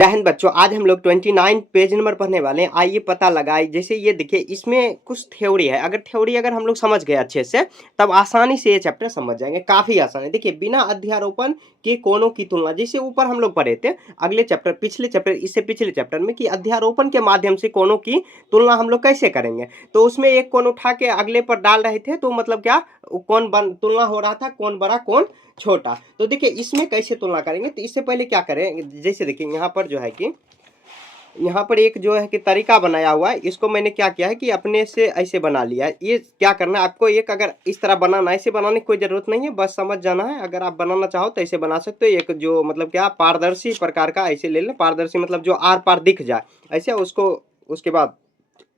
जय हिंद बच्चों, आज हम लोग 29 पेज नंबर पढ़ने वाले हैं। आइए पता लगाए। जैसे ये देखिए, इसमें कुछ थ्योरी है। अगर हम लोग समझ गए अच्छे से, तब आसानी से ये चैप्टर समझ जाएंगे। काफी आसान है। देखिए, बिना अध्यारोपण के कोणों की तुलना, जैसे ऊपर हम लोग पढ़े थे अगले चैप्टर, पिछले चैप्टर, इससे पिछले चैप्टर में, कि अध्यारोपण के माध्यम से कोणों की तुलना हम लोग कैसे करेंगे। तो उसमें एक कोण उठा के अगले पर डाल रहे थे, तो मतलब क्या तुलना हो रहा था, कौन बड़ा कौन छोटा। तो देखिए, इसमें कैसे तुलना करेंगे। तो इससे पहले क्या करें, जैसे देखिए यहाँ पर जो है कि यहाँ पर एक जो है कि तरीका बनाया हुआ है। इसको मैंने क्या किया है कि अपने से ऐसे बना लिया है। ये क्या करना है आपको, एक अगर इस तरह बनाना है, ऐसे बनाने की कोई जरूरत नहीं है, बस समझ जाना है। अगर आप बनाना चाहो तो ऐसे बना सकते हो। एक जो मतलब क्या पारदर्शी प्रकार का ऐसे ले लें। पारदर्शी मतलब जो आर पार दिख जाए ऐसे, उसको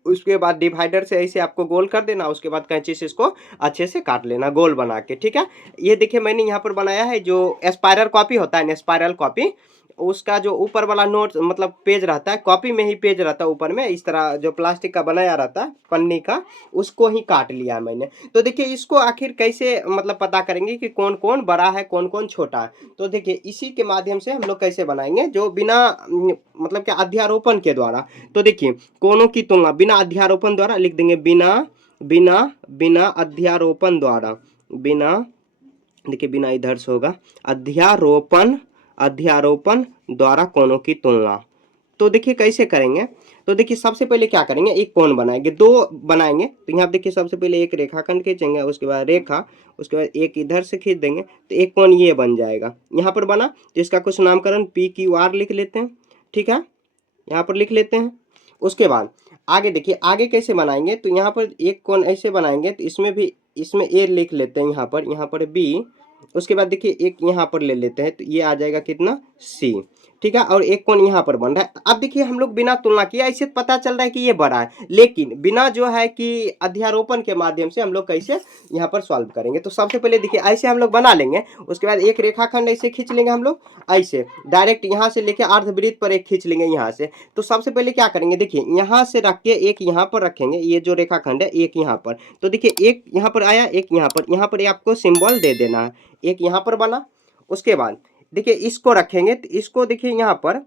उसके बाद डिवाइडर से ऐसे आपको गोल कर देना। उसके बाद कैंची से इसको अच्छे से काट लेना गोल बना के, ठीक है। ये देखिए, मैंने यहाँ पर बनाया है जो स्पाइरल कॉपी होता है ना, स्पाइरल कॉपी, उसका जो ऊपर वाला नोट मतलब पेज रहता है, कॉपी में ही पेज रहता है ऊपर में, इस तरह जो प्लास्टिक का बनाया रहता है पन्नी का, उसको ही काट लिया है मैंने। तो देखिए, इसको आखिर कैसे मतलब पता करेंगे कि कौन कौन बड़ा है कौन कौन छोटा है। तो देखिए, इसी के माध्यम से हम लोग कैसे बनाएंगे, जो बिना मतलब क्या अध्यारोपण के द्वारा। तो देखिए, कोणों की तुलना बिना अध्यारोपण द्वारा लिख देंगे। बिना बिना बिना अध्यारोपण द्वारा, बिना, देखिए बिना इधर से होगा, अध्यारोपण अध्यारोपण द्वारा कोणों की तुलना। तो देखिए कैसे करेंगे। तो देखिए, सबसे पहले क्या करेंगे, एक कोण बनाएंगे, दो बनाएंगे। तो यहाँ देखिए, सबसे पहले एक रेखाखंड खींचेंगे, उसके बाद रेखा, उसके बाद एक इधर से खींच देंगे, तो एक कोण ये बन जाएगा। यहाँ पर बना, तो इसका कुछ नामकरण PQR लिख लेते हैं, ठीक है, यहाँ पर लिख लेते हैं। उसके बाद आगे देखिए, आगे कैसे बनाएंगे। तो यहाँ पर एक कोण ऐसे बनाएंगे, तो इसमें A लिख लेते हैं, यहाँ पर B। उसके बाद देखिए, एक यहाँ पर ले लेते हैं, तो ये आ जाएगा कितना, C, ठीक है। और एक कोण यहाँ पर बन रहा है। अब देखिए, हम लोग बिना तुलना किया ऐसे पता चल रहा है कि ये बड़ा है, लेकिन बिना जो है कि अध्यारोपण के माध्यम से हम लोग कैसे यहाँ पर सॉल्व करेंगे। तो सबसे पहले देखिए, ऐसे हम लोग बना लेंगे। उसके बाद एक रेखाखंड ऐसे खींच लेंगे हम लोग, ऐसे डायरेक्ट यहाँ से लेके अर्धवृत्त पर एक खींच लेंगे यहाँ से। तो सबसे पहले क्या करेंगे, देखिए यहाँ से रख के एक यहाँ पर रखेंगे, ये जो रेखाखंड है एक यहाँ पर। तो देखिए, एक यहाँ पर आया, एक यहाँ पर आपको सिंबल दे देना है। एक यहाँ पर बना। उसके बाद देखिए, इसको रखेंगे, तो इसको देखिए यहाँ पर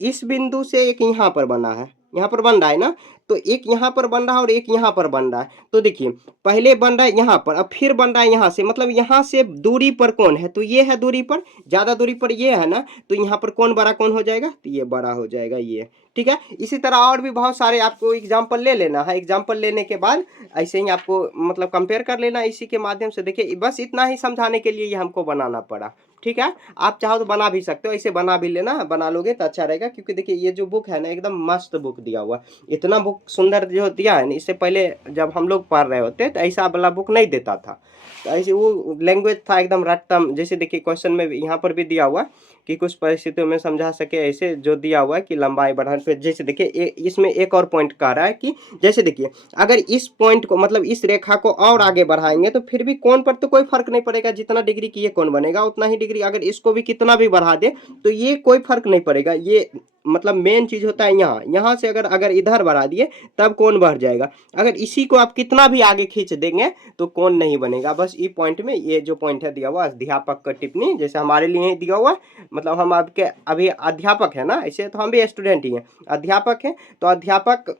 इस बिंदु से एक यहाँ पर बना है, यहाँ पर बन रहा है ना। तो एक यहाँ पर बन रहा है और एक यहाँ पर बन रहा है। तो देखिए, पहले बन रहा है यहाँ पर, अब फिर बन रहा है यहाँ से, मतलब यहाँ से दूरी पर कौन है, तो ये है दूरी पर, ज्यादा दूरी पर ये है ना। तो यहाँ पर कौन बड़ा कौन हो जाएगा, तो ये बड़ा हो जाएगा ये, ठीक है। इसी तरह और भी बहुत सारे आपको एग्जाम्पल ले लेना है। एग्जाम्पल लेने के बाद ऐसे ही आपको मतलब कंपेयर कर लेना इसी के माध्यम से। देखिए, बस इतना ही समझाने के लिए ये हमको बनाना पड़ा, ठीक है। आप चाहो तो बना भी सकते हो, ऐसे बना भी लेना, बना लोगे तो अच्छा रहेगा। क्योंकि देखिए, ये जो बुक है ना, एकदम मस्त बुक दिया हुआ, इतना बुक सुंदर जो दिया है ना। इससे पहले जब हम लोग पढ़ रहे होते तो ऐसा वाला बुक नहीं देता था। तो ऐसे वो लैंग्वेज था एकदम रट्टम। जैसे देखिए, क्वेश्चन में यहाँ पर भी दिया हुआ कि कुछ परिस्थितियों में समझा सके, ऐसे जो दिया हुआ है कि लंबाई बढ़ाने पे। जैसे देखिए, इसमें एक और पॉइंट कह रहा है कि जैसे देखिए, अगर इस पॉइंट को मतलब इस रेखा को और आगे बढ़ाएंगे तो फिर भी कोण पर तो कोई फर्क नहीं पड़ेगा। जितना डिग्री की ये कोण बनेगा उतना ही डिग्री, अगर इसको भी कितना भी बढ़ा दे तो ये कोई फर्क नहीं पड़ेगा। ये मतलब मेन चीज होता है यहाँ से अगर इधर बढ़ा दिए तब कोण बढ़ जाएगा। अगर इसी को आप कितना भी आगे खींच देंगे तो कोण नहीं बनेगा। बस ये पॉइंट में, ये जो पॉइंट है दिया हुआ अध्यापक का टिप्पणी, जैसे हमारे लिए ही दिया हुआ, मतलब हम आपके अभी अध्यापक है ना, ऐसे तो हम भी स्टूडेंट ही हैं, अध्यापक हैं। तो अध्यापक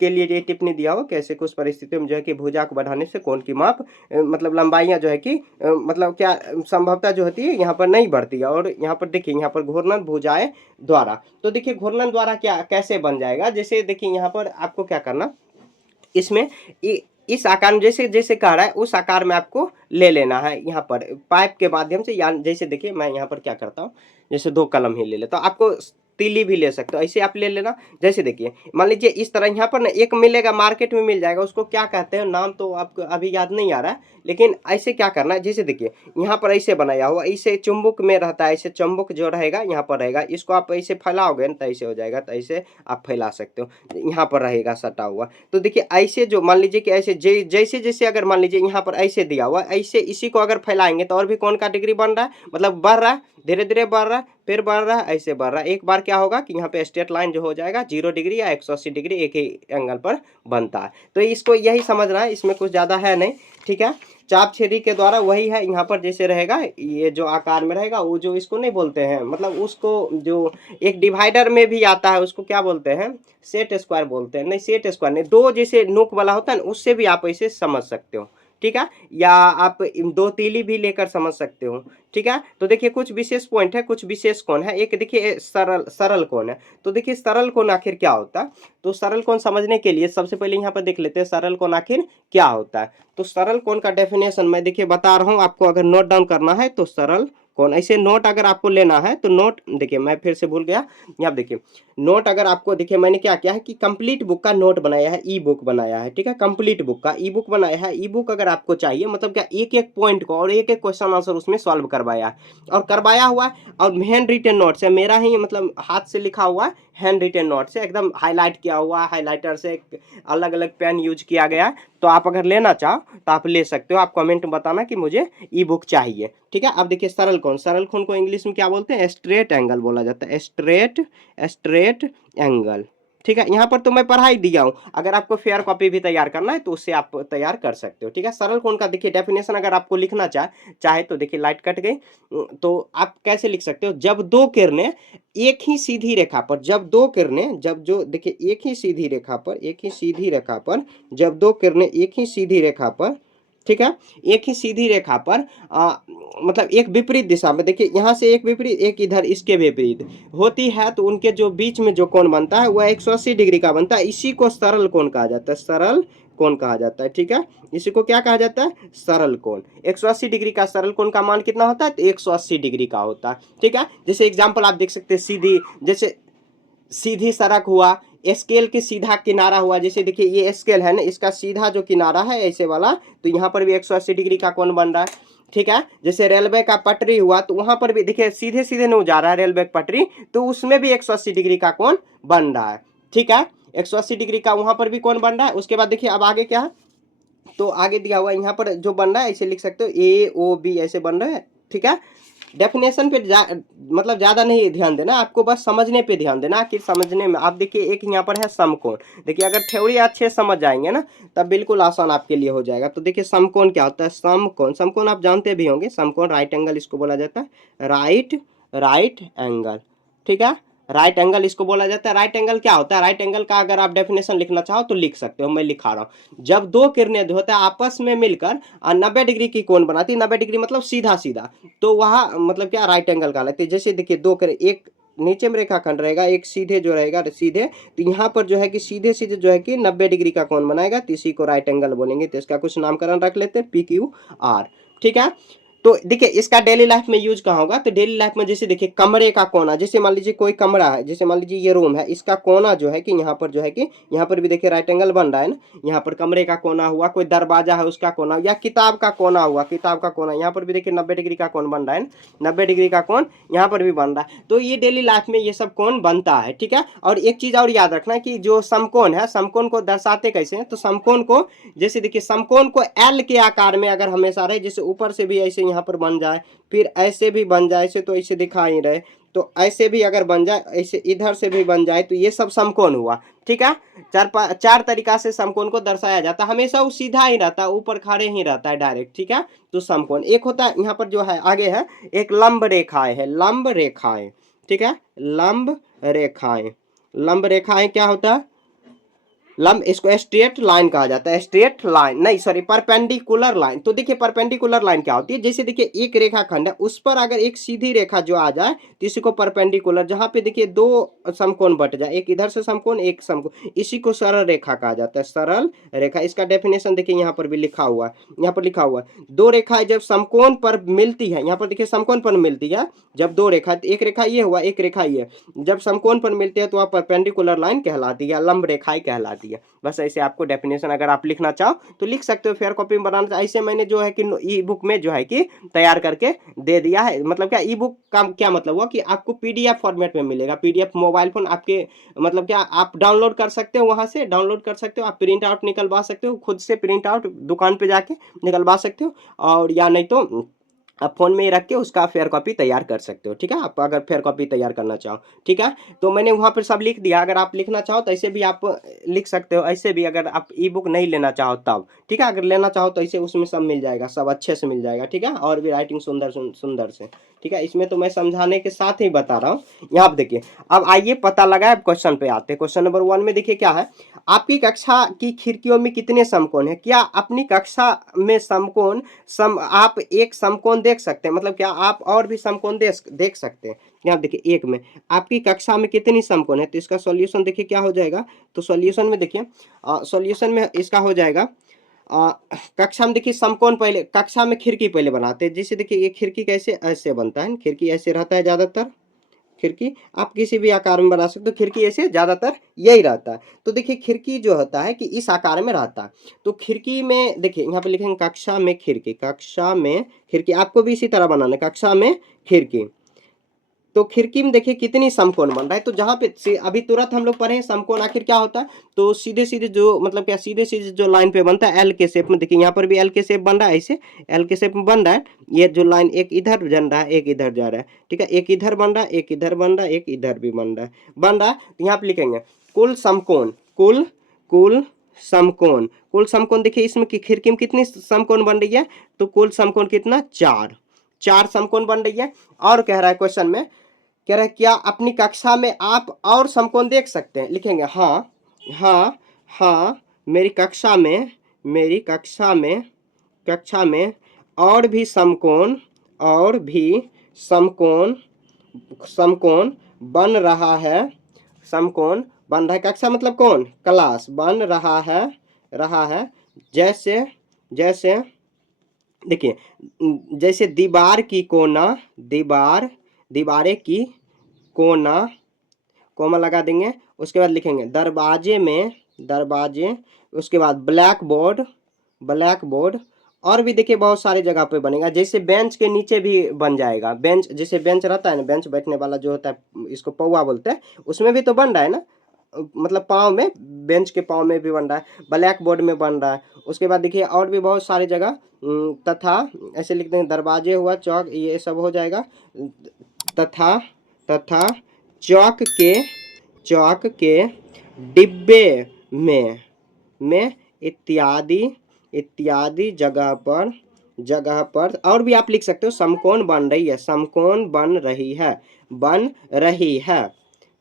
के लिए ये टिप्पणी दिया हो कैसे कुछ परिस्थितियों में जो है कि भुजा को बढ़ाने से कोण की माप मतलब लंबाइयां जो है कि मतलब क्या संभवता जो होती है यहाँ पर नहीं बढ़ती है। और यहाँ पर देखिए, यहाँ पर घूर्णन भुजाएं द्वारा। तो देखिए, घूर्णन द्वारा क्या कैसे बन जाएगा। जैसे देखिए, यहाँ पर आपको क्या करना, इसमें इस आकार में जैसे जैसे कह रहा है उस आकार में आपको ले लेना है यहाँ पर पाइप के माध्यम से। या जैसे देखिए, मैं यहाँ पर क्या करता हूँ, जैसे दो कलम ही ले लेता हूँ। आपको तीली भी ले सकते हो, ऐसे आप ले लेना। जैसे देखिए, मान लीजिए इस तरह यहाँ पर ना एक मिलेगा, मार्केट में मिल जाएगा, उसको क्या कहते हैं नाम तो आपको अभी याद नहीं आ रहा है, लेकिन ऐसे क्या करना है, जैसे देखिए यहाँ पर ऐसे बनाया हुआ, ऐसे चुंबक में रहता है, ऐसे चुंबक जो रहेगा यहाँ पर रहेगा, इसको आप ऐसे फैलाओगे ना तो ऐसे हो जाएगा। तो ऐसे आप फैला सकते हो, यहाँ पर रहेगा सटा हुआ। तो देखिए, ऐसे जो मान लीजिए कि ऐसे जैसे जैसे अगर मान लीजिए यहाँ पर ऐसे दिया हुआ, ऐसे इसी को अगर फैलाएंगे तो और भी कौन का डिग्री बन रहा है, मतलब बढ़ रहा है, धीरे धीरे बढ़ रहा है, फिर बढ़ रहा है, ऐसे बढ़ रहा है। एक बार क्या होगा कि यहाँ पे स्ट्रेट लाइन जो हो जाएगा 0 डिग्री या 180 डिग्री एक ही एंगल पर बनता है। तो इसको यही समझना है, इसमें कुछ ज़्यादा है नहीं, ठीक है। चाप छेदी के द्वारा वही है, यहाँ पर जैसे रहेगा ये जो आकार में रहेगा, वो जो इसको नहीं बोलते हैं, मतलब उसको जो एक डिवाइडर में भी आता है उसको क्या बोलते हैं, सेट स्क्वायर बोलते हैं, नहीं सेट स्क्वायर नहीं, दो जैसे नोक वाला होता है ना, उससे भी आप ऐसे समझ सकते हो, ठीक है, या आप दो तीली भी लेकर समझ सकते हो, ठीक है। तो देखिए कुछ विशेष पॉइंट है, कुछ विशेष कोण है। एक देखिए सरल सरल कोण है, तो देखिए सरल कोण आखिर क्या होता है, तो सरल कोण समझने के लिए सबसे पहले यहाँ पर देख लेते हैं सरल कोण आखिर क्या होता है। तो सरल कोण का डेफिनेशन मैं देखिए बता रहा हूँ आपको, अगर नोट डाउन करना है तो सरल कोण, ऐसे नोट अगर आपको लेना है तो नोट देखिए, मैं फिर से भूल गया, यहाँ देखिए नोट अगर आपको, देखिए मैंने क्या किया है कि कंप्लीट बुक का नोट बनाया है, ई बुक बनाया है, ठीक है, कंप्लीट बुक का ई बुक बनाया है। ई बुक अगर आपको चाहिए, मतलब क्या एक एक पॉइंट को और एक एक क्वेश्चन आंसर उसमें सॉल्व करवाया है और करवाया हुआ है, और हैंड रिटन नोट्स है, मेरा ही मतलब हाथ से लिखा हुआ है, हैंड रिटन नोट्स से एकदम हाईलाइट किया हुआ है, हाईलाइटर से अलग अलग पेन यूज किया गया है। तो आप अगर लेना चाहो तो आप ले सकते हो, आप कमेंट में बताना कि मुझे ई बुक चाहिए, ठीक है। अब देखिए सरल कोण, सरल कोण को इंग्लिश में क्या बोलते हैं, स्ट्रेट एंगल बोला जाता है, स्ट्रेट एंगल, ठीक है। यहाँ पर तो मैं पढ़ा ही दिया हूँ, अगर आपको फेयर कॉपी भी तैयार करना है तो उससे आप तैयार कर सकते हो, ठीक है। सरल कोण का देखिए डेफिनेशन अगर आपको लिखना चाहे तो देखिए लाइट कट गई, तो आप कैसे लिख सकते हो, जब दो किरणें एक ही सीधी रेखा पर, जब दो किरणें, जब जो देखिए एक ही सीधी रेखा पर, एक ही सीधी रेखा पर, जब दो किरणें एक ही सीधी रेखा पर, ठीक है, एक ही सीधी रेखा पर मतलब एक विपरीत दिशा में, देखिए यहाँ से एक विपरीत, एक इधर इसके विपरीत होती है, तो उनके जो बीच में जो कोण बनता है वह 180 डिग्री का बनता है, इसी को सरल कोण कहा जाता है, सरल कोण कहा जाता है, ठीक है। इसी को क्या कहा जाता है, सरल कोण। 180 डिग्री का सरल कोण का मान कितना होता है, तो 180 डिग्री का होता है, ठीक है। जैसे एग्जाम्पल आप देख सकते हैं, सीधी, जैसे सीधी सड़क हुआ, स्केल के सीधा किनारा हुआ, जैसे देखिए ये स्केल है ना, इसका सीधा जो किनारा है ऐसे वाला, तो यहाँ पर भी 180 डिग्री का कोण बन रहा है, ठीक है। जैसे रेलवे का पटरी हुआ, तो वहां पर भी देखिए सीधे सीधे नहीं जा रहा है रेलवे पटरी, तो उसमें भी 180 डिग्री का कोण बन रहा है, ठीक है, 180 डिग्री का वहां पर भी कोण बन रहा है। उसके बाद देखिए अब आगे क्या है, तो आगे दिया हुआ है यहाँ पर जो बन रहा है, ऐसे लिख सकते हो ए ओ बी ऐसे बन रहे हैं, ठीक है। डेफिनेशन पे मतलब ज्यादा नहीं ध्यान देना, आपको बस समझने पे ध्यान देना कि समझने में। आप देखिए एक यहाँ पर है समकोण, देखिए अगर थ्योरी अच्छे समझ जाएंगे ना तब बिल्कुल आसान आपके लिए हो जाएगा। तो देखिए समकोण क्या होता है, समकोण, समकोण आप जानते भी होंगे, समकोण राइट एंगल इसको बोला जाता है, राइट एंगल, ठीक है, राइट एंगल इसको बोला जाता है। राइट एंगल क्या होता है, राइट एंगल का अगर आप डेफिनेशन लिखना चाहो तो लिख सकते हो, मैं लिखा रहा हूँ। जब दो किरणें जो होता है आपस में मिलकर 90 डिग्री की कोण बनाती है, 90 डिग्री मतलब सीधा सीधा, तो वहाँ मतलब क्या राइट एंगल कहलाती है। जैसे देखिए दो किरण, एक नीचे में रेखाखंड रहेगा, एक सीधे जो रहेगा सीधे, तो यहाँ पर जो है कि सीधे सीधे जो है कि 90 डिग्री का कोण बनाएगा, तो इसी को राइट एंगल बोलेंगे। तो इसका कुछ नामकरण रख लेते हैं, PQR, ठीक है। तो देखिए इसका डेली लाइफ में यूज कहाँ होगा, तो डेली लाइफ में जैसे देखिए कमरे का कोना, जैसे मान लीजिए कोई कमरा है, जैसे मान लीजिए ये रूम है, इसका कोना जो है कि यहाँ पर जो है कि यहाँ पर भी देखिए राइट एंगल बन रहा है ना, यहाँ पर कमरे का कोना हुआ, कोई दरवाजा है उसका कोना, या किताब का कोना हुआ, किताब का कोना, यहाँ पर भी देखिए 90 डिग्री का कोण बन रहा है, 90 डिग्री का कोण यहाँ पर भी बन रहा है। तो ये डेली लाइफ में ये सब कोण बनता है, ठीक है। और एक चीज और याद रखना कि जो समकोण है, समकोण को दर्शाते कैसे हैं, तो समकोण को जैसे देखिए समकोण को एल के आकार में अगर हमेशा रहे, जैसे ऊपर से भी ऐसे यहाँ पर बन जाए, फिर ऐसे भी बन जाए, ऐसे तो ऐसे दिखा ही रहे, तो ऐसे भी अगर बन जाए, ऐसे इधर से भी बन जाए, तो ये सब समकोण हुआ, ठीक है। चार तरीका से समकोण को दर्शाया जाता है, हमेशा वो सीधा ही रहता है, ऊपर खड़े ही रहता है डायरेक्ट, ठीक है। तो समकोण एक होता है, यहाँ पर जो है आगे है एक लंब रेखाएं है, लंब रेखाएं, ठीक है, लंब रेखाएं, लंब रेखाएं क्या होता है, लंब, इसको स्ट्रेट लाइन कहा जाता है, स्ट्रेट लाइन नहीं सॉरी परपेंडिकुलर लाइन। तो देखिए परपेंडिकुलर लाइन क्या होती है, जैसे देखिए एक रेखाखंड है, उस पर अगर एक सीधी रेखा जो आ जाए तो इसी को परपेंडिकुलर, जहां पे देखिए दो समकोण बट जाए, एक इधर से समकोण एक समकोण, इसी को सरल रेखा कहा जाता है, सरल रेखा। इसका डेफिनेशन देखिए यहाँ पर भी लिखा हुआ है, यहाँ पर लिखा हुआ है, दो रेखाएं जब समकोण पर मिलती है, यहाँ पर देखिए समकोण पर मिलती है, जब दो रेखा, एक रेखा ये हुआ एक रेखा ये, जब समकोण पर मिलती है तो वह परपेंडिकुलर लाइन कहलाती है, लंब रेखाएं कहलाती है। बस ऐसे आपको डेफिनेशन अगर आप लिखना चाहो तो लिख सकते हो, फेयर कॉपी में बनाना ऐसे मैंने जो है कि ई बुक में जो है कि तैयार करके दे दिया है। मतलब क्या ई बुक का क्या मतलब हुआ कि आपको PDF फॉर्मेट में मिलेगा, PDF मोबाइल फोन आपके मतलब क्या आप डाउनलोड कर सकते हो, वहां से डाउनलोड कर सकते हो, आप प्रिंट आउट निकलवा सकते हो, खुद से प्रिंट आउट दुकान पे जाके निकलवा सकते हो, और या नहीं तो आप फ़ोन में ही रख के उसका फेयर कॉपी तैयार कर सकते हो, ठीक है? आप अगर फेयर कॉपी तैयार करना चाहो, ठीक है? तो मैंने वहाँ पर सब लिख दिया, अगर आप लिखना चाहो तो ऐसे भी आप लिख सकते हो, ऐसे भी अगर आप ई बुक नहीं लेना चाहो तब, ठीक है? अगर लेना चाहो तो ऐसे उसमें सब मिल जाएगा, सब अच्छे से मिल जाएगा, ठीक है? और भी राइटिंग सुंदर से, ठीक है? इसमें तो मैं समझाने के साथ ही बता रहा हूँ। यहाँ पे देखिए, अब आइए पता लगाए, अब क्वेश्चन पे आते हैं। क्वेश्चन नंबर 1 में देखिए क्या है, आपकी कक्षा की खिड़कियों में कितने समकोण हैं? क्या अपनी कक्षा में समकोण आप एक समकोण देख सकते हैं, मतलब क्या आप और भी समकोण देख सकते हैं? यहाँ देखिए एक में आपकी कक्षा में कितनी समकोण है, तो इसका सॉल्यूशन देखिए क्या हो जाएगा। तो सॉल्यूशन में देखिए, सॉल्यूशन में इसका हो जाएगा, अ, कक्षा में देखिए समकोण पहले, कक्षा में खिड़की पहले बनाते हैं। जैसे देखिए ये खिड़की कैसे ऐसे बनता है, खिड़की ऐसे रहता है ज्यादातर, खिड़की आप किसी भी आकार में बना सकते हो, खिड़की ऐसे ज़्यादातर यही रहता है। तो देखिए खिड़की जो होता है कि इस आकार में रहता है। तो खिड़की में देखिए यहाँ पे लिखेंगे कक्षा में खिड़की, कक्षा में खिड़की, आपको भी इसी तरह बनाना है, कक्षा में खिड़की। तो खिड़की में देखिए कितनी समकोण बन रहा है, तो जहाँ पे अभी तुरंत हम लोग पढ़े हैं समकोण आखिर क्या होता है, तो सीधे-सीधे जो मतलब क्या सीधे-सीधे जो लाइन पे बनता है एल के शेप में, देखिए यहाँ पर भी एल के शेप बन रहा है, ऐसे एल के शेप में बन रहा है। ये जो लाइन एक इधर जन रहा है, एक इधर जा रहा है, ठीक है? एक इधर बन रहा है, एक इधर बन रहा है, एक इधर भी बन रहा है। तो यहाँ पे लिखेंगे कुल समकोण, कुल कुल समकोण देखिए इसमें खिड़की में कितनी समकोण बन रही है, तो कुल समकोण कितना, 4 समकोण बन रही है। और कह रहा है क्वेश्चन में, कह रहा है क्या अपनी कक्षा में आप और समकोण देख सकते हैं, लिखेंगे हाँ, हाँ, हाँ, कक्षा में और भी समकोण, और भी समकोण समकोण बन रहा है, समकोण बन रहा है, कक्षा मतलब कौन, क्लास, बन रहा है जैसे जैसे देखिए, जैसे दीवार की कोना, दीवारें की कोना, कोमा लगा देंगे। उसके बाद लिखेंगे दरवाजे, उसके बाद ब्लैक बोर्ड। और भी देखिए बहुत सारे जगह पे बनेगा, जैसे बेंच के नीचे भी बन जाएगा, बेंच जैसे बेंच रहता है ना, बेंच बैठने वाला जो होता है इसको पौवा बोलते हैं, उसमें भी तो बन रहा है ना, मतलब पाँव में, बेंच के पाँव में भी बन रहा है, ब्लैक बोर्ड में बन रहा है। उसके बाद देखिए और भी बहुत सारी जगह, तथा ऐसे लिख देंगे, दरवाजे हुआ, चौक, ये सब हो जाएगा, तथा तथा चौक के डिब्बे में इत्यादि जगह पर और भी आप लिख सकते हो, समकोण बन रही है,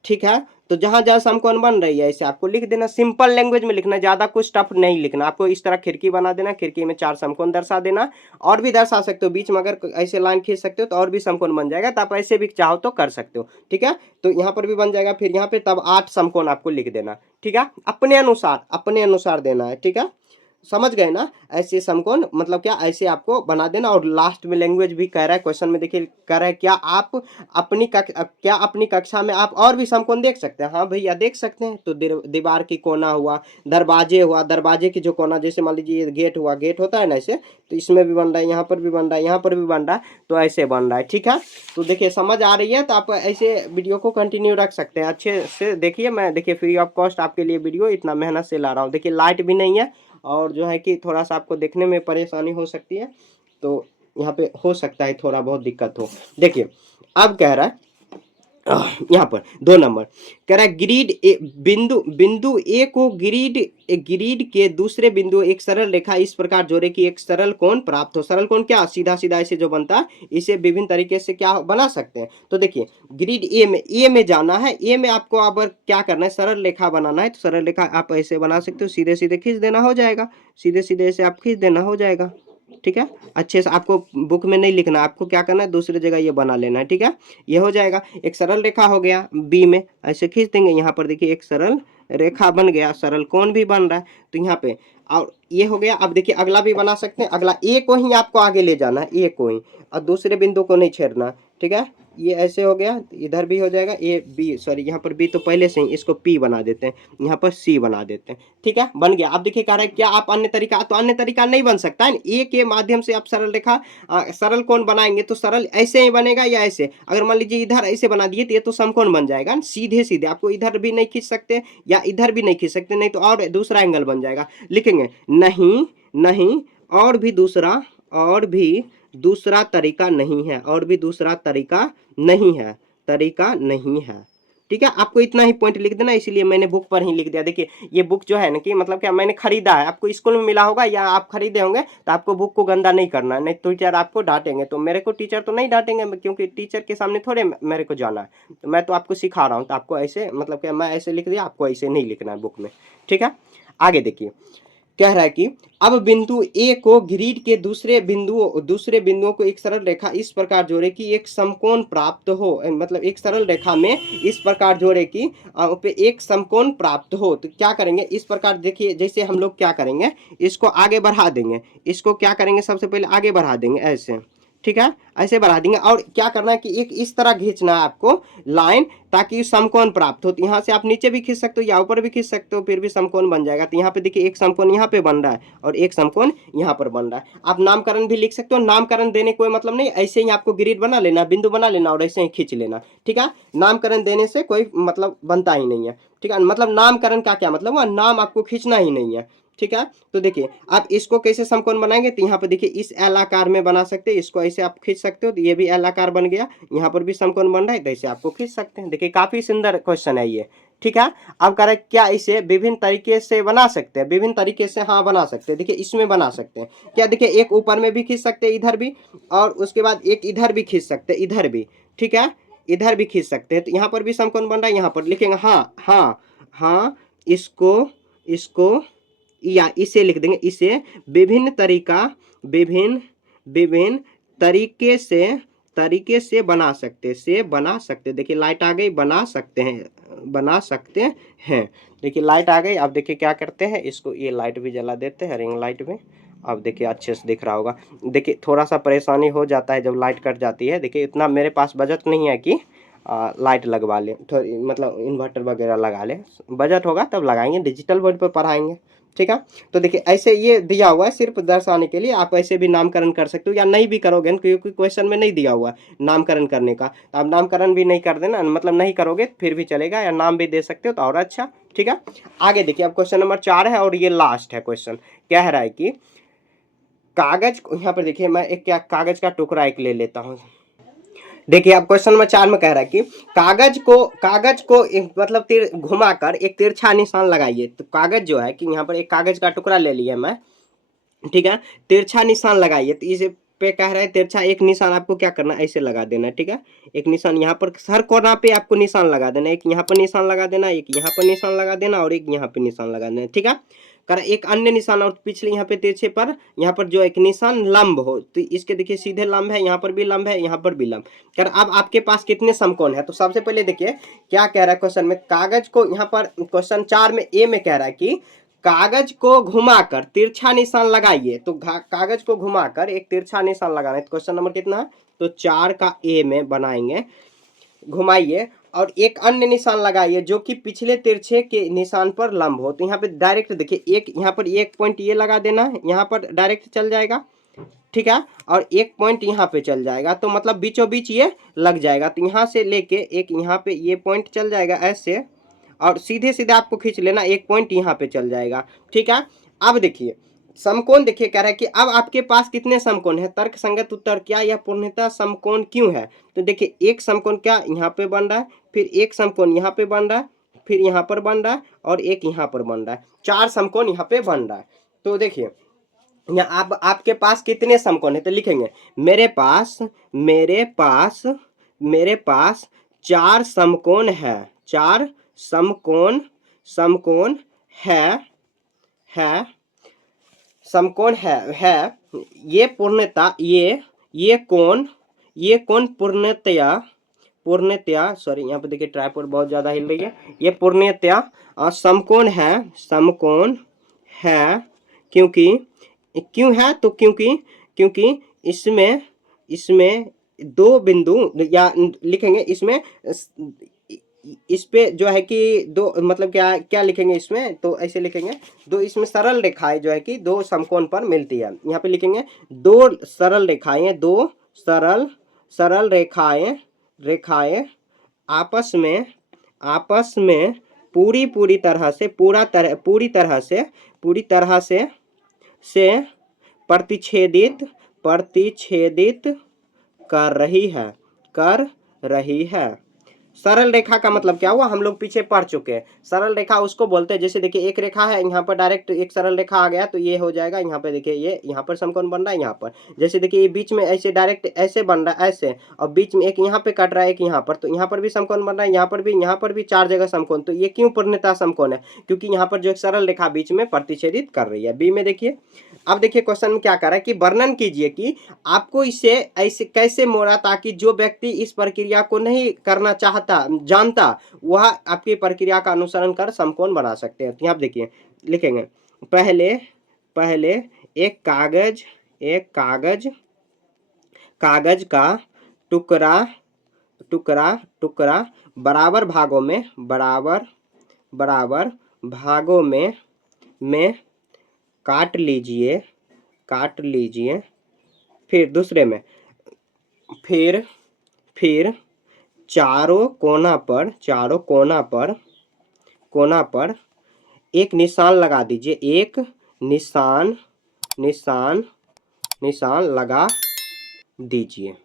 ठीक है? तो जहां जहां समकोण बन रही है ऐसे आपको लिख देना, सिंपल लैंग्वेज में लिखना, ज्यादा कुछ टफ नहीं लिखना आपको। इस तरह खिड़की बना देना, खिड़की में 4 समकोण दर्शा देना, और भी दर्शा सकते हो बीच में, अगर ऐसे लाइन खींच सकते हो तो और भी समकोण बन जाएगा, तो आप ऐसे भी चाहो तो कर सकते हो, ठीक है? तो यहाँ पर भी बन जाएगा, फिर यहाँ पे तब 8 समकोण आपको लिख देना, ठीक है? अपने अनुसार देना है, ठीक है? समझ गए ना? ऐसे समकोण मतलब क्या, ऐसे आपको बना देना। और लास्ट में लैंग्वेज भी कह रहा है, क्वेश्चन में देखिए कह रहा है क्या अपनी कक्षा में आप और भी समकोण देख सकते हैं? हाँ भैया देख सकते हैं। तो दीवार की कोना हुआ, दरवाजे की जो कोना, जैसे मान लीजिए गेट हुआ, गेट होता है ना ऐसे, तो इसमें भी बन रहा है, यहाँ पर भी बन रहा है, यहाँ पर भी बन रहा है, तो ऐसे बन रहा है, ठीक है? तो देखिए समझ आ रही है, तो आप ऐसे वीडियो को कंटिन्यू रख सकते हैं, अच्छे से देखिए। मैं देखिए फ्री ऑफ कॉस्ट आपके लिए वीडियो इतना मेहनत से ला रहा हूँ। देखिए लाइट भी नहीं है, और जो है कि थोड़ा सा आपको देखने में परेशानी हो सकती है, तो यहाँ पे हो सकता है थोड़ा बहुत दिक्कत हो। देखिए अब कह रहा है यहाँ पर 2 नंबर कह रहा है बिंदु ए को ग्रिड के दूसरे बिंदु एक सरल रेखा इस प्रकार जोड़े कि एक सरल कोण प्राप्त हो। सरल कोण क्या, सीधा सीधा ऐसे जो बनता है, इसे विभिन्न तरीके से क्या बना सकते हैं। तो देखिए ग्रिड ए में जाना है, ए में आपको अब क्या करना है, सरल रेखा बनाना है। तो सरल रेखा आप ऐसे बना सकते हो, सीधे सीधे खींच देना हो जाएगा, सीधे सीधे ऐसे आप खींच देना हो जाएगा, ठीक है? अच्छे से आपको बुक में नहीं लिखना, आपको क्या करना है, दूसरी जगह ये बना लेना है, ठीक है? ये हो जाएगा, एक सरल रेखा हो गया, बी में ऐसे खींच देंगे, यहाँ पर देखिए एक सरल रेखा बन गया, सरल कोण भी बन रहा है, तो यहाँ पे और ये हो गया। अब देखिए अगला भी बना सकते हैं, अगला ए को ही आपको आगे ले जाना है, ए को ही, और दूसरे बिंदु को नहीं छेड़ना, ठीक है? ये ऐसे हो गया, इधर भी हो जाएगा, ए बी, सॉरी यहाँ पर बी तो पहले से ही, इसको पी बना देते हैं, यहाँ पर सी बना देते हैं, ठीक है? बन गया। अब देखिए कह रहा है क्या आप अन्य तरीका, तो अन्य तरीका नहीं बन सकता है, ए के माध्यम से आप सरल रेखा सरल कोण बनाएंगे, तो सरल ऐसे ही बनेगा या ऐसे। अगर मान लीजिए इधर ऐसे बना दिए तो ये तो समकोण बन जाएगा, सीधे सीधे आपको इधर भी नहीं खींच सकते या इधर भी नहीं खींच सकते, नहीं तो और दूसरा एंगल बन जाएगा। लिखेंगे नहीं, और भी दूसरा तरीका नहीं है, और भी दूसरा तरीका नहीं है, तरीका नहीं है। ठीक है, आपको इतना ही पॉइंट लिख देना, इसीलिए मैंने बुक पर ही लिख दिया। देखिए ये बुक जो है ना कि मतलब क्या मैंने खरीदा है, आपको स्कूल में मिला होगा या आप खरीदे होंगे, तो आपको बुक को गंदा नहीं करना है, नहीं तो टीचर आपको डांटेंगे। तो मेरे को टीचर तो नहीं डांटेंगे, क्योंकि टीचर के सामने थोड़े मेरे को जाना है, तो मैं तो आपको सिखा रहा हूँ, तो आपको ऐसे मतलब क्या मैं ऐसे लिख दिया, आपको ऐसे नहीं लिखना है बुक में। ठीक है, आगे देखिए कह रहा है कि अब बिंदु ए को ग्रिड के दूसरे बिंदुओं को एक सरल रेखा इस प्रकार जोड़े कि एक समकोण प्राप्त हो, मतलब एक सरल रेखा में इस प्रकार जोड़े कि पे एक समकोण प्राप्त हो। तो क्या करेंगे इस प्रकार, देखिए जैसे हम लोग क्या करेंगे, इसको आगे बढ़ा देंगे, इसको क्या करेंगे सबसे पहले आगे बढ़ा देंगे ऐसे। ठीक है, ऐसे बढ़ा देंगे, और क्या करना है कि एक इस तरह खींचना है आपको लाइन, ताकि समकोण प्राप्त हो। तो यहाँ से आप नीचे भी खींच सकते हो या ऊपर भी खींच सकते हो, फिर भी समकोण बन जाएगा। तो यहाँ पे देखिए एक समकोण यहाँ पे बन रहा है और एक समकोण यहाँ पर बन रहा है। आप नामकरण भी लिख सकते हो, नामकरण देने कोई मतलब नहीं, ऐसे ही आपको ग्रिड बना लेना, बिंदु बना लेना और ऐसे ही खींच लेना। ठीक है, नामकरण देने से कोई मतलब बनता ही नहीं है। ठीक है, मतलब नामकरण का क्या मतलब हुआ, नाम आपको खींचना ही नहीं है। ठीक है, तो देखिए आप इसको कैसे समकोण बनाएंगे, तो यहाँ पर देखिए इस एल आकार में बना सकते हैं, इसको ऐसे आप खींच सकते हो, तो ये भी एल आकार बन गया, यहाँ पर भी समकोण बन रहा है, तो ऐसे आपको खींच सकते हैं। देखिए काफी सुंदर क्वेश्चन है ये। ठीक है, अब कह रहे क्या इसे विभिन्न तरीके से बना सकते हैं, विभिन्न तरीके से हाँ बना सकते हैं। देखिए इसमें बना सकते हैं क्या, देखिए एक ऊपर में भी खींच सकते हैं इधर भी, और उसके बाद एक इधर भी खींच सकते हैं, इधर भी। ठीक है, इधर भी खींच सकते हैं, तो यहाँ पर भी समकोण बन रहा है, यहाँ पर लिखेंगे हाँ हाँ हाँ, इसको या इसे लिख देंगे, इसे विभिन्न विभिन्न तरीके से बना सकते। देखिए लाइट आ गई, बना सकते हैं। देखिए लाइट आ गई। अब देखिए क्या करते हैं, इसको ये लाइट भी जला देते हैं, रिंग लाइट में। अब देखिए अच्छे से दिख रहा होगा। देखिए थोड़ा सा परेशानी हो जाता है जब लाइट कट जाती है। देखिए इतना मेरे पास बजट नहीं है कि लाइट लगवा लें, थोड़ी मतलब इन्वर्टर वगैरह लगा लें। बजट होगा तब लगाएंगे, डिजिटल बोर्ड पर पढ़ाएंगे। ठीक है, तो देखिए ऐसे ये दिया हुआ है सिर्फ दर्शाने के लिए, आप ऐसे भी नामकरण कर सकते हो या नहीं भी करोगे, क्योंकि क्वेश्चन में नहीं दिया हुआ नामकरण करने का। तो आप नामकरण भी नहीं कर देना, मतलब नहीं करोगे फिर भी चलेगा, या नाम भी दे सकते हो तो और अच्छा। ठीक है, आगे देखिए अब क्वेश्चन नंबर 4 है और ये लास्ट है क्वेश्चन। कह रहा है कि कागज, यहाँ पर देखिए मैं एक क्या कागज का टुकड़ा एक ले लेता हूँ। देखिए अब क्वेश्चन नंबर 4 में कह रहा है कि कागज को एक मतलब तीर घुमाकर एक तिरछा निशान लगाइए। तो कागज जो है कि यहाँ पर एक कागज का टुकड़ा ले लिया मैं। ठीक है, तिरछा निशान लगाइए, तो इसे पे कह रहा है तिरछा एक निशान आपको क्या करना है, ऐसे लगा देना है। ठीक है, एक निशान यहाँ पर हर कोना पे आपको निशान लगा देना, एक यहाँ पर निशान लगा देना, एक यहाँ पर निशान लगा देना और एक यहाँ पे निशान लगा देना। ठीक है, कर एक अन्य निशान और पिछले यहाँ पे तिरछे पर यहाँ पर जो एक निशान लंब हो, तो इसके देखिए सीधे लंब है, यहाँ पर भी लंब है, यहाँ पर भी लंब। कर अब आपके पास कितने समकोण है, तो सबसे पहले देखिए क्या कह रहा है क्वेश्चन में, कागज को यहाँ पर क्वेश्चन 4 में ए में कह रहा है कि कागज को घुमाकर तिरछा निशान लगाइए। तो कागज को घुमाकर एक तिरछा निशान लगाना है। क्वेश्चन नंबर कितना है, तो 4 का ए में बनाएंगे। घुमाइए और एक अन्य निशान लगाइए जो कि पिछले तिरछे के निशान पर लंब हो। तो यहाँ पे डायरेक्ट देखिए एक यहाँ पर एक पॉइंट ये लगा देना है, यहाँ पर डायरेक्ट चल जाएगा। ठीक है, और एक पॉइंट यहाँ पे चल जाएगा, तो मतलब बीचों बीच ये लग जाएगा। तो यहाँ से लेके एक यहाँ पे ये पॉइंट चल जाएगा ऐसे, और सीधे सीधे आपको खींच लेना, एक पॉइंट यहाँ पे चल जाएगा। ठीक है, अब देखिए समकोण देखिए कह रहा है कि अब आपके पास कितने समकोण है, तर्क संगत उत्तर क्या या पूर्णतः समकोण क्यों है। तो देखिए एक समकोण क्या यहाँ पे बन रहा है, फिर एक समकोण यहाँ पे बन रहा है, फिर यहाँ पर बन रहा है और एक यहाँ पर बन रहा है, 4 समकोण यहाँ पे बन रहा है। तो देखिए यहाँ आप आपके पास कितने समकोण है, तो लिखेंगे मेरे पास 4 समकोण है, 4 समकोण है समकोण है। ये पूर्णतः ये कोण पूर्णतया सॉरी यहाँ पे देखिए ट्राइपॉड बहुत ज्यादा हिल रही है। ये पूर्णतया समकोण है क्योंकि क्यों है, तो क्योंकि इसमें 2 बिंदु, या लिखेंगे इसमें इस पे जो है कि 2 मतलब क्या लिखेंगे इसमें, तो ऐसे लिखेंगे 2 इसमें सरल रेखाएं जो है कि 2 समकोण पर मिलती है। यहाँ पे लिखेंगे 2 सरल रेखाएं, 2 सरल रेखाएं आपस में पूरी तरह से प्रतिच्छेदित प्रतिच्छेदित कर रही है। सरल रेखा का मतलब क्या हुआ, हम लोग पीछे पढ़ चुके हैं। सरल रेखा उसको बोलते हैं, जैसे देखिए एक रेखा है, यहाँ पर डायरेक्ट एक सरल रेखा आ गया तो ये हो जाएगा, यहाँ पे देखिए ये यहाँ पर समकोण बन रहा है, यहाँ पर जैसे देखिए ये बीच में ऐसे डायरेक्ट ऐसे बन रहा है ऐसे, और बीच में एक यहाँ पे कट रहा है, एक यहाँ पर, तो यहाँ पर भी समकोण बन रहा है, यहाँ पर भी 4 जगह समकोण। तो ये क्यों पूर्णतः समकोण है, क्योंकि यहाँ पर जो एक सरल रेखा बीच में प्रतिच्छेदित कर रही है। बी में देखिए, अब देखिए क्वेश्चन में क्या कर रहा है कि वर्णन कीजिए कि आपको इसे ऐसे कैसे मोड़ा ताकि जो व्यक्ति इस प्रक्रिया को नहीं करना जानता वह आपकी प्रक्रिया का अनुसरण कर समकोण बना सकते हैं। तो यहाँ देखिए लिखेंगे, पहले एक कागज का टुकड़ा बराबर भागों में काट लीजिए। फिर दूसरे में फिर चारों कोना पर एक निशान लगा दीजिए, एक निशान लगा दीजिए।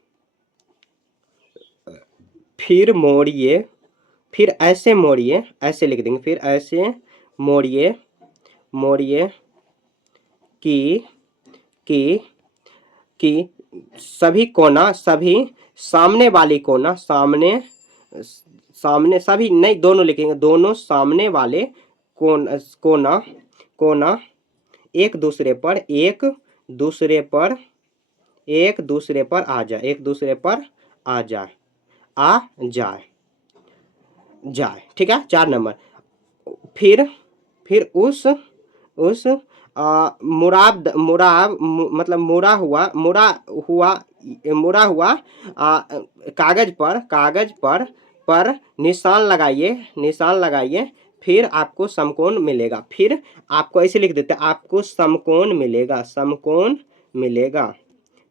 फिर मोड़िए, फिर ऐसे मोड़िए, ऐसे लिख देंगे, फिर ऐसे मोड़िए कि सभी सामने वाली सामने सभी नहीं, दोनों लिखेंगे, दोनों सामने वाले कोना एक दूसरे पर आ जाए। ठीक है, 4 नंबर। फिर उस मतलब मुड़ा हुआ कागज पर निशान लगाइए। फिर आपको समकोण मिलेगा। फिर आपको ऐसे लिख देते हैं, आपको समकोण मिलेगा।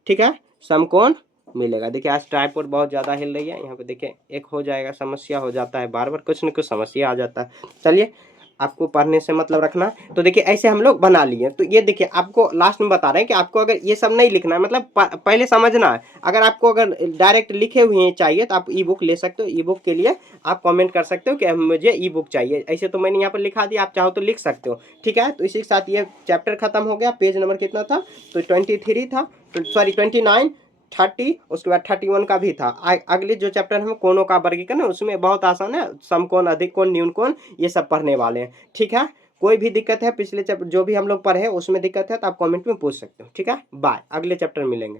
ठीक है, समकोण मिलेगा। देखिए आज ट्राइपॉड बहुत ज़्यादा हिल रही है, यहाँ पे देखिए एक हो जाएगा, समस्या हो जाता है, बार बार कुछ न कुछ समस्या आ जाता है। चलिए, आपको पढ़ने से मतलब रखना। तो देखिए ऐसे हम लोग बना लिए। तो ये देखिए आपको लास्ट में बता रहे हैं कि आपको अगर ये सब नहीं लिखना है, मतलब पहले समझना है। अगर डायरेक्ट लिखे हुए चाहिए तो आप ई बुक ले सकते हो। ई बुक के लिए आप कमेंट कर सकते हो कि मुझे ई बुक चाहिए। ऐसे तो मैंने यहाँ पर लिखा दिया, आप चाहो तो लिख सकते हो। ठीक है, तो इसी के साथ ये चैप्टर खत्म हो गया। पेज नंबर कितना था, तो 23 था, सॉरी 29, 30, उसके बाद 31 का भी था। अगले जो चैप्टर है कोणों का वर्गीकरण, उसमें बहुत आसान है, समकोण, अधिक कोण, न्यून कोण, ये सब पढ़ने वाले हैं। ठीक है, कोई भी दिक्कत है पिछले चैप्टर जो भी हम लोग पढ़े उसमें दिक्कत है तो आप कमेंट में पूछ सकते हो। ठीक है, बाय, अगले चैप्टर मिलेंगे।